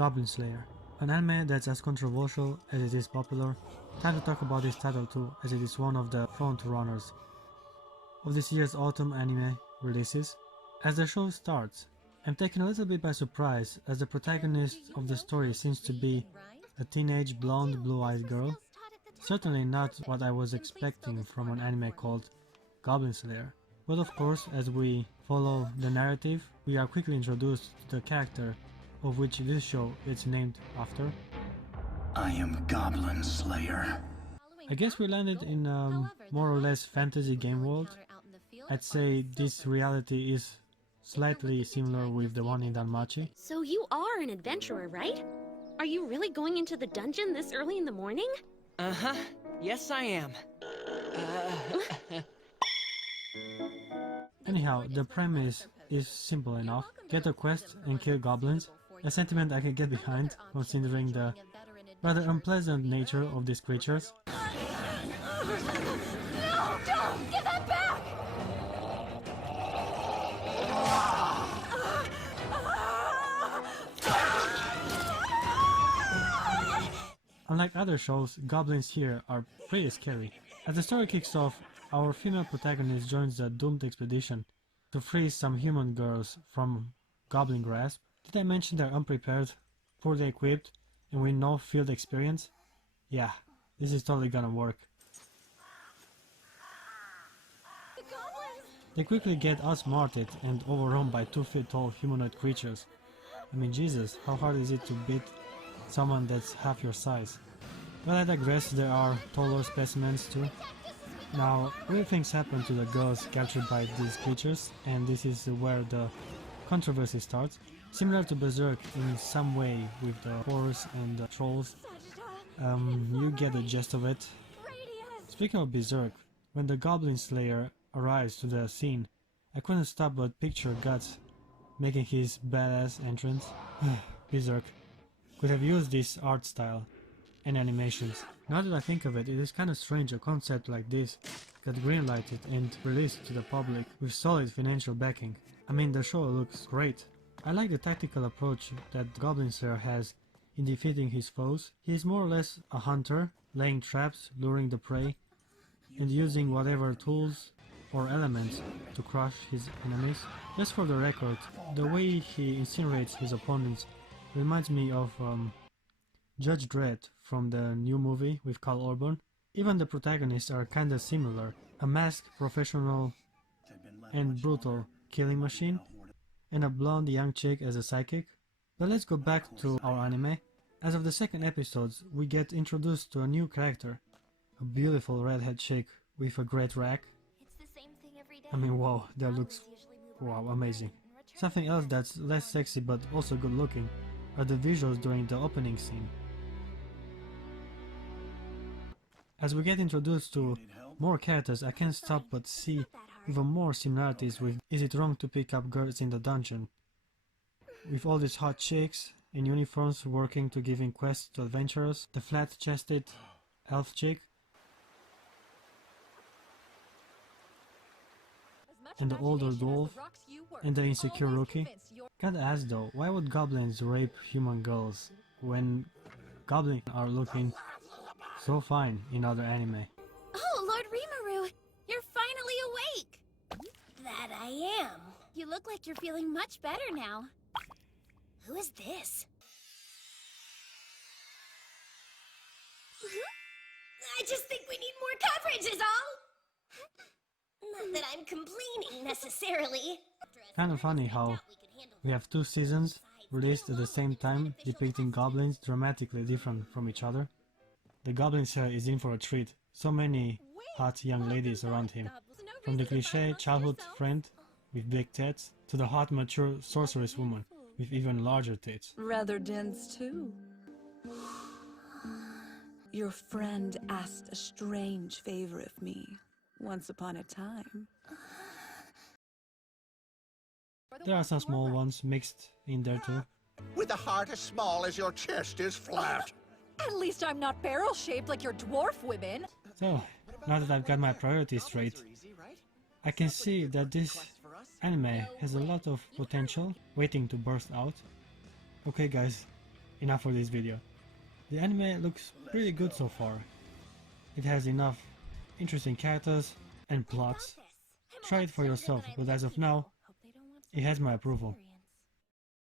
Goblin Slayer, an anime that's as controversial as it is popular. Time to talk about this title too, as it is one of the front runners of this year's autumn anime releases. As the show starts, I'm taken a little bit by surprise, as the protagonist of the story seems to be a teenage blonde blue-eyed girl. Certainly not what I was expecting from an anime called Goblin Slayer. But of course, as we follow the narrative, we are quickly introduced to the character of which this show is named after. I am Goblin Slayer. I guess we landed in a more or less fantasy game world. I'd say this reality is slightly similar with the one in Danmachi. So you are an adventurer, right? Are you really going into the dungeon this early in the morning? Uh-huh. Yes, I am. Anyhow, the premise is simple enough. Get a quest and kill goblins, a sentiment I can get behind, considering the rather unpleasant nature of these creatures. No, don't! Give that back! Unlike other shows, goblins here are pretty scary. As the story kicks off, our female protagonist joins the doomed expedition to free some human girls from goblin grasp. Did I mention they're unprepared, poorly equipped, and with no field experience? Yeah, this is totally gonna work. They quickly get outsmarted and overrun by 2 feet tall humanoid creatures. I mean, Jesus, how hard is it to beat someone that's half your size? Well, I digress, there are taller specimens too. Now, weird things happen to the girls captured by these creatures, and this is where the controversy starts. Similar to Berserk in some way with the horrors and the trolls. You get the gist of it. Speaking of Berserk, when the Goblin Slayer arrives to the scene, I couldn't stop but picture Guts making his badass entrance. Berserk could have used this art style and animations. Now that I think of it, it is kinda strange a concept like this got greenlighted and released to the public with solid financial backing. I mean, the show looks great. I like the tactical approach that Goblin Slayer has in defeating his foes. He is more or less a hunter, laying traps, luring the prey, and using whatever tools or elements to crush his enemies. Just for the record, the way he incinerates his opponents reminds me of Judge Dredd from the new movie with Carl Urban. Even the protagonists are kinda similar, a masked professional and brutal killing machine, and a blonde young chick as a sidekick. But let's go back to our anime. As of the second episodes, we get introduced to a new character, a beautiful redhead chick with a great rack. I mean, wow, that looks, wow, amazing. Something else that's less sexy but also good looking are the visuals during the opening scene. As we get introduced to more characters, I can't stop but see even more similarities with Is It Wrong to Pick Up Girls in the Dungeon? With all these hot chicks in uniforms working to giving quests to adventurers, the flat-chested elf chick, and the older dwarf, and the insecure rookie. Gotta ask though, why would goblins rape human girls when goblins are looking so fine in other anime? Oh, Lord Rimuru! You're finally awake! That I am. You look like you're feeling much better now. Who is this? I just think we need more coverage is all! Not that I'm complaining, necessarily. Kinda funny how we have 2 seasons released at the same time depicting goblins dramatically different from each other. The Goblin Slayer is in for a treat. So many hot young ladies around him. From the cliché childhood friend with big tits to the hot mature sorceress woman with even larger tits. Rather dense too. Your friend asked a strange favor of me once upon a time. There are some small ones mixed in there too. With a heart as small as your chest is flat. At least I'm not barrel-shaped like your dwarf women. So, now that I've got my priorities straight, I can see that this anime has a lot of potential waiting to burst out. Okay guys, enough for this video. The anime looks pretty good so far. It has enough interesting characters and plots. Try it for yourself, but as of now, it has my approval.